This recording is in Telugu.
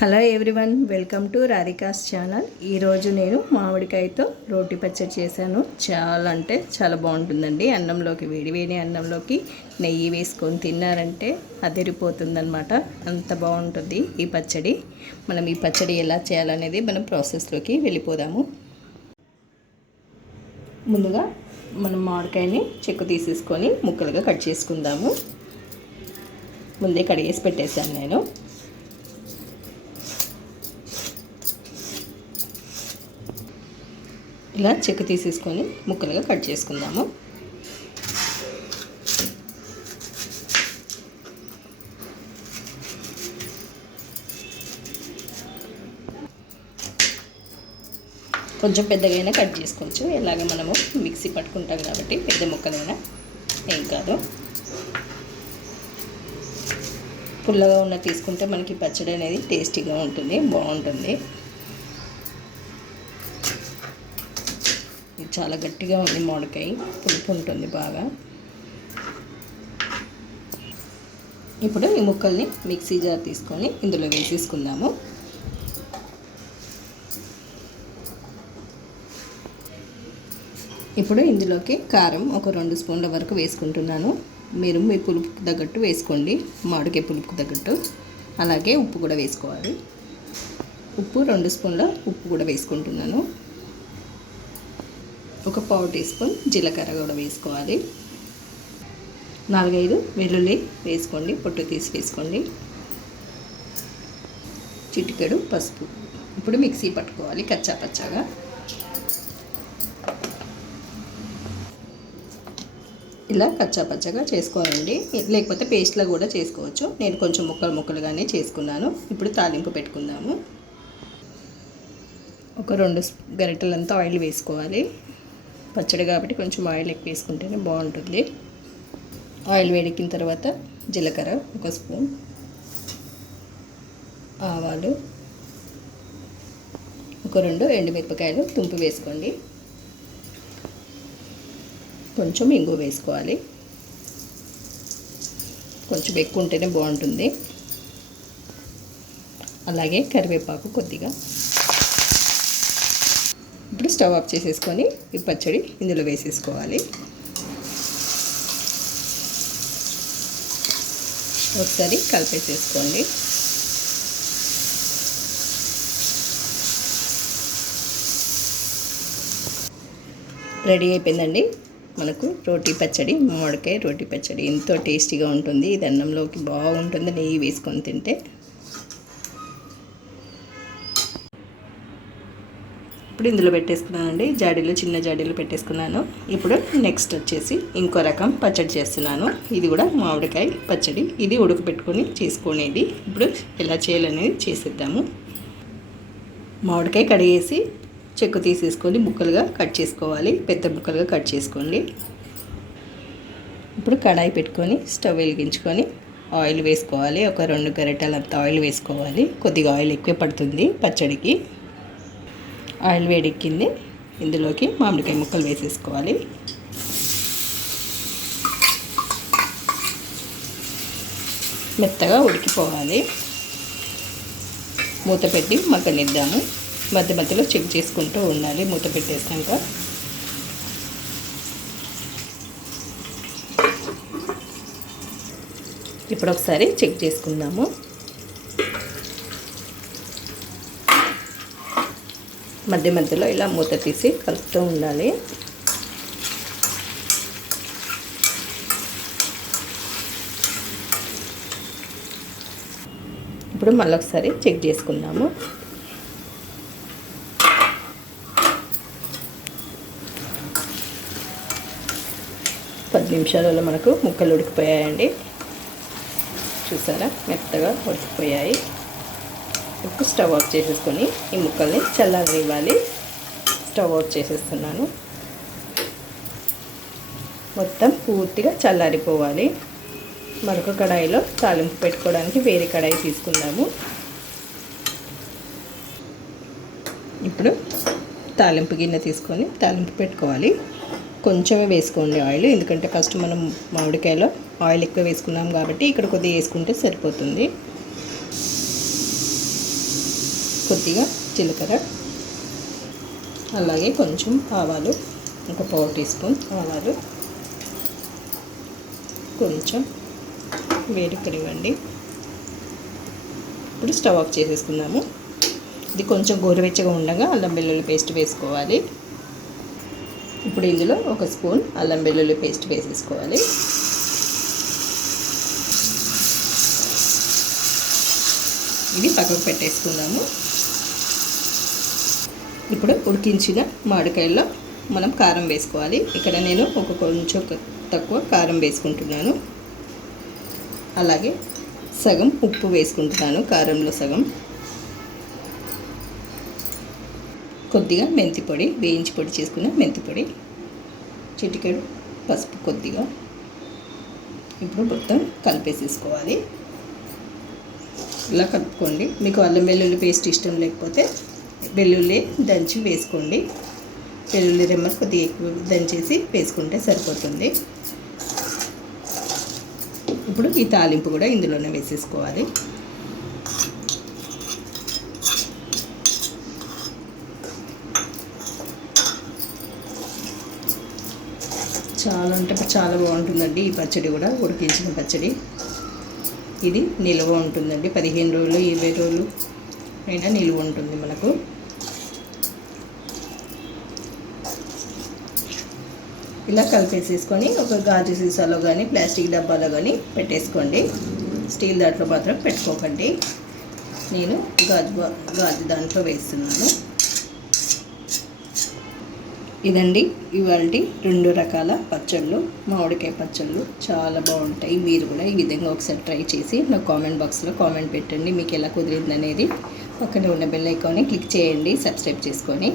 Hello everyone, welcome to Radhika's channel. ఈరోజు నేను మామిడికాయతో రోటి పచ్చడి చేశాను. చాలా అంటే చాలా బాగుంటుందండి. అన్నంలోకి, వేడివేడి అన్నంలోకి నెయ్యి వేసుకొని తిన్నారంటే అదిరిపోతుందన్నమాట. అంత బాగుంటుంది ఈ పచ్చడి. మనం ఈ పచ్చడి ఎలా చేయాలనేది మనం ప్రాసెస్లోకి వెళ్ళిపోదాము. ముందుగా మనం మామిడికాయని చెక్కు తీసేసుకొని ముక్కలుగా కట్ చేసుకుందాము. ముందే కడిగేసి పెట్టేశాను నేను. ఇలా చెక్కు తీసేసుకొని ముక్కలుగా కట్ చేసుకుందాము. కొంచెం పెద్దగైనా కట్ చేసుకోవచ్చు. ఇలాగ మనము మిక్సీ పట్టుకుంటాం కాబట్టి పెద్ద ముక్కలైనా ఏం కాదు. పుల్లగా ఉన్న తీసుకుంటే మనకి పచ్చడి అనేది టేస్టీగా ఉంటుంది, బాగుంటుంది. చాలా గట్టిగా ఉంది మామిడికాయ, పులుపు ఉంటుంది బాగా. ఇప్పుడు ఈ ముక్కల్ని మిక్సీ జార్ తీసుకొని ఇందులో వేసేసుకుందాము. ఇప్పుడు ఇందులోకి కారం ఒక 2 స్పూన్ల వరకు వేసుకుంటున్నాను. మీరు మీ పులుపుకు తగ్గట్టు వేసుకోండి, మామిడికాయ పులుపుకు తగ్గట్టు. అలాగే ఉప్పు కూడా వేసుకోవాలి. ఉప్పు 2 స్పూన్ల ఉప్పు కూడా వేసుకుంటున్నాను. ఒక 1/4 టీ స్పూన్ జీలకర్ర కూడా వేసుకోవాలి. 4-5 వెల్లుల్లి వేసుకోండి, పొట్టు తీసి వేసుకోండి. చిటికెడు పసుపు. ఇప్పుడు మిక్సీ పట్టుకోవాలి కచ్చా పచ్చాగా. ఇలా కచ్చా పచ్చగా చేసుకోవాలండి, లేకపోతే పేస్ట్లో కూడా చేసుకోవచ్చు. నేను కొంచెం ముక్కలుగానే చేసుకున్నాను. ఇప్పుడు తాలింపు పెట్టుకుందాము. ఒక 2 గరిటెలంతా ఆయిల్ వేసుకోవాలి. పచ్చడి కాబట్టి కొంచెం ఆయిల్ ఎక్కువ వేసుకుంటేనే బాగుంటుంది. ఆయిల్ వేడెక్కిన తర్వాత జీలకర్ర 1 స్పూన్, ఆవాలు, ఒక 2 ఎండుమిరపకాయలు తుంపి వేసుకోండి. కొంచెం ఇంగు వేసుకోవాలి. కొంచెం ఎక్కువ ఉంటేనే బాగుంటుంది. అలాగే కరివేపాకు కొద్దిగా. ఇప్పుడు స్టవ్ ఆఫ్ చేసేసుకొని ఈ పచ్చడి ఇందులో వేసేసుకోవాలి. ఒకసారి కలిపేసేసుకోండి. రెడీ అయిపోయిందండి మనకు రోటీ పచ్చడి, మామిడికాయ రోటీ పచ్చడి. ఎంతో టేస్టీగా ఉంటుంది. ఇది అన్నంలోకి బాగుంటుంది నెయ్యి వేసుకొని తింటే. ఇప్పుడు ఇందులో పెట్టేసుకున్నానండి, జాడీలో, చిన్న జాడీలో పెట్టేసుకున్నాను. ఇప్పుడు నెక్స్ట్ వచ్చేసి ఇంకో రకం పచ్చడి చేస్తున్నాను. ఇది కూడా మామిడికాయ పచ్చడి. ఇది ఉడకబెట్టుకొని చేసుకునేది. ఇప్పుడు ఎలా చేయాలనేది చేసేద్దాము. మామిడికాయ కడిగేసి చెక్కు తీసేసుకొని ముక్కలుగా కట్ చేసుకోవాలి. పెద్ద ముక్కలుగా కట్ చేసుకోండి. ఇప్పుడు కడాయి పెట్టుకొని స్టవ్ వెలిగించుకొని ఆయిల్ వేసుకోవాలి. ఒక 2 గరిటెలంత ఆయిల్ వేసుకోవాలి. కొద్దిగా ఆయిల్ ఎక్కువ పడుతుంది పచ్చడికి. ఆయిల్ వేడెక్కింది. ఇందులోకి మామిడికాయ ముక్కలు వేసేసుకోవాలి. మెత్తగా ఉడికిపోవాలి. మూత పెట్టి మగ్గనిద్దాము. మధ్య మధ్యలో చెక్ చేసుకుంటూ ఉండాలి మూత పెట్టేసినాక. ఇప్పుడు ఒకసారి చెక్ చేసుకుందాము. మధ్య మధ్యలో ఇలా మూత తీసి కలుపుతూ ఉండాలి. ఇప్పుడు మళ్ళీ ఒకసారి చెక్ చేసుకుందాము. పది నిమిషాలలో మనకు ముక్కలు ఉడికిపోయాయండి. చూసారా, మెత్తగా ఉడికిపోయాయి. ఇప్పుడు స్టవ్ ఆఫ్ చేసేసుకొని ఈ ముక్కల్ని చల్లారనివ్వాలి. స్టవ్ ఆఫ్ చేసేస్తున్నాను. మొత్తం పూర్తిగా చల్లారిపోవాలి. మరొక కడాయిలో తాలింపు పెట్టుకోవడానికి వేరే కడాయి తీసుకుందాము. ఇప్పుడు తాలింపు గిన్నె తీసుకొని తాలింపు పెట్టుకోవాలి. కొంచెమే వేసుకోండి ఆయిల్, ఎందుకంటే ఫస్ట్ మనం మామిడికాయలో ఆయిల్ ఎక్కువ వేసుకున్నాం కాబట్టి ఇక్కడ కొద్దిగా వేసుకుంటే సరిపోతుంది. కొద్దిగా జీలకర్ర, అలాగే కొంచెం ఆవాలు, ఒక పావు టీ స్పూన్ ఆవాలు, కొంచెం వేడుకనివ్వండి. ఇప్పుడు స్టవ్ ఆఫ్ చేసేసుకుందాము. ఇది కొంచెం గోరువెచ్చగా ఉండగా అల్లం వెల్లుల్లి పేస్ట్ వేసుకోవాలి. ఇప్పుడు ఇందులో ఒక స్పూన్ అల్లం వెల్లుల్లి పేస్ట్ వేసేసుకోవాలి. ఇది పక్కకు పెట్టేసుకుందాము. ఇప్పుడు ఉడికించిన మామిడికాయల్లో మనం కారం వేసుకోవాలి. ఇక్కడ నేను ఒక కొంచెం తక్కువ కారం వేసుకుంటున్నాను. అలాగే సగం ఉప్పు వేసుకుంటున్నాను, కారంలో సగం. కొద్దిగా మెంతి పొడి, వేయించి పొడి చేసుకున్న మెంతి పొడి, చిటికెడు పసుపు కొద్దిగా. ఇప్పుడు మొత్తం కలిపేసేసుకోవాలి. ఇలా కలుపుకోండి. మీకు అల్లం వెల్లుల్లి పేస్ట్ ఇష్టం లేకపోతే వెల్లుల్లి దంచి వేసుకోండి. వెల్లుల్లి రెమ్మలు కొద్దిగా ఎక్కువ దంచేసి వేసుకుంటే సరిపోతుంది. ఇప్పుడు ఈ తాలింపు కూడా ఇందులోనే వేసేసుకోవాలి. చాలా అంటే చాలా బాగుంటుందండి ఈ పచ్చడి కూడా, ఉడికించిన పచ్చడి. ఇది నిల్వ ఉంటుందండి, 15 రోజులు 20 రోజులు అయినా నిల్వ ఉంటుంది మనకు. ఇలా కలిపేసేసుకొని ఒక గాజు సీసాలో కానీ ప్లాస్టిక్ డబ్బాలో కానీ పెట్టేసుకోండి. స్టీల్ దాంట్లో మాత్రం పెట్టుకోకండి. నేను గాజు దాంట్లో వేస్తున్నాను. ఇదండి ఇవాల్టి 2 రకాల పచ్చళ్ళు, మామిడికాయ పచ్చళ్ళు. చాలా బాగుంటాయి. మీరు కూడా ఈ విధంగా ఒకసారి ట్రై చేసి నా కామెంట్ బాక్స్లో కామెంట్ పెట్టండి మీకు ఎలా కుదిరింది అనేది. పక్కన ఉన్న బెల్ ఐకాన్ని క్లిక్ చేయండి, సబ్స్క్రైబ్ చేసుకొని.